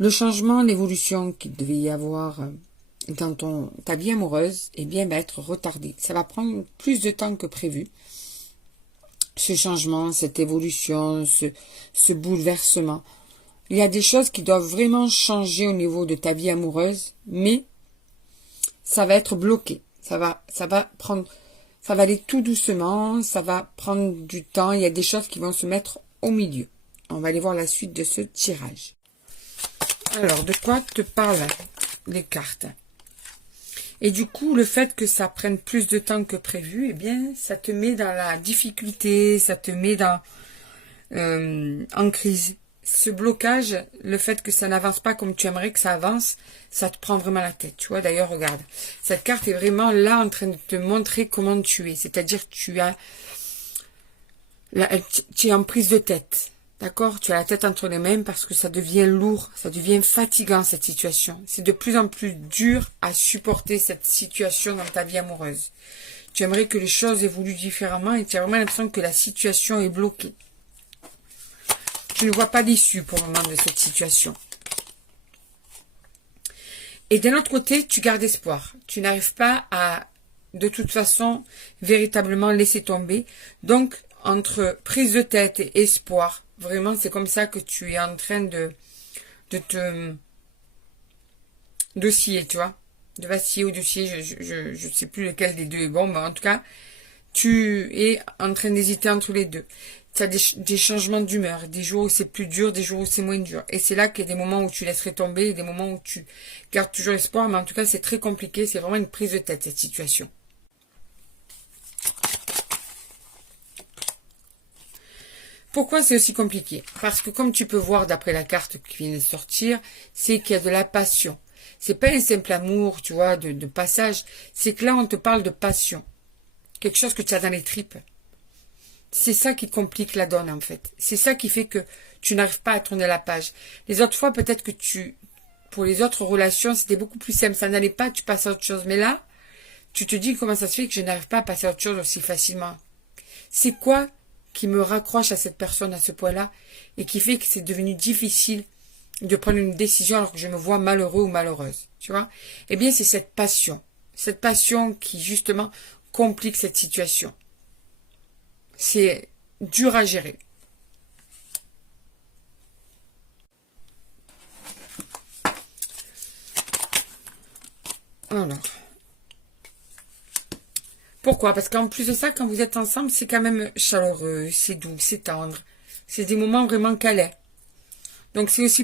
Le changement, l'évolution qu'il devait y avoir dans ta vie amoureuse, eh bien, va être retardé. Ça va prendre plus de temps que prévu. Ce changement, cette évolution, ce bouleversement. Il y a des choses qui doivent vraiment changer au niveau de ta vie amoureuse, mais ça va être bloqué. Ça va aller tout doucement, ça va prendre du temps. Il y a des choses qui vont se mettre au milieu. On va aller voir la suite de ce tirage. Alors, de quoi te parlent les cartes? Et du coup, le fait que ça prenne plus de temps que prévu, eh bien, ça te met dans la difficulté, ça te met en crise. Ce blocage, le fait que ça n'avance pas comme tu aimerais que ça avance, ça te prend vraiment la tête. Tu vois, d'ailleurs, regarde, cette carte est vraiment là en train de te montrer comment tu es. C'est-à-dire que tu es en prise de tête. D'accord? Tu as la tête entre les mains parce que ça devient lourd, ça devient fatigant cette situation. C'est de plus en plus dur à supporter cette situation dans ta vie amoureuse. Tu aimerais que les choses évoluent différemment et tu as vraiment l'impression que la situation est bloquée. Tu ne vois pas d'issue pour le moment de cette situation. Et d'un autre côté, tu gardes espoir. Tu n'arrives pas à, de toute façon, véritablement laisser tomber. Donc, entre prise de tête et espoir, vraiment, c'est comme ça que tu es en train d'osciller, tu vois. De vaciller ou d'osciller, je sais plus lequel des deux est bon, mais en tout cas, tu es en train d'hésiter entre les deux. Tu as des changements d'humeur, des jours où c'est plus dur, des jours où c'est moins dur. Et c'est là qu'il y a des moments où tu laisserais tomber et des moments où tu gardes toujours espoir. Mais en tout cas, c'est très compliqué. C'est vraiment une prise de tête, cette situation. Pourquoi c'est aussi compliqué? Parce que comme tu peux voir d'après la carte qui vient de sortir, c'est qu'il y a de la passion. C'est pas un simple amour, tu vois, de passage. C'est que là, on te parle de passion. Quelque chose que tu as dans les tripes. C'est ça qui complique la donne, en fait. C'est ça qui fait que tu n'arrives pas à tourner la page. Les autres fois, peut-être que pour les autres relations, c'était beaucoup plus simple. Ça n'allait pas, tu passes à autre chose. Mais là, tu te dis comment ça se fait que je n'arrive pas à passer à autre chose aussi facilement. C'est quoi qui me raccroche à cette personne à ce point-là et qui fait que c'est devenu difficile de prendre une décision alors que je me vois malheureux ou malheureuse, tu vois? Eh bien, c'est cette passion. Cette passion qui, justement, complique cette situation. C'est dur à gérer. Alors. Pourquoi? Parce qu'en plus de ça, quand vous êtes ensemble, c'est quand même chaleureux, c'est doux, c'est tendre. C'est des moments vraiment câlins. Donc c'est aussi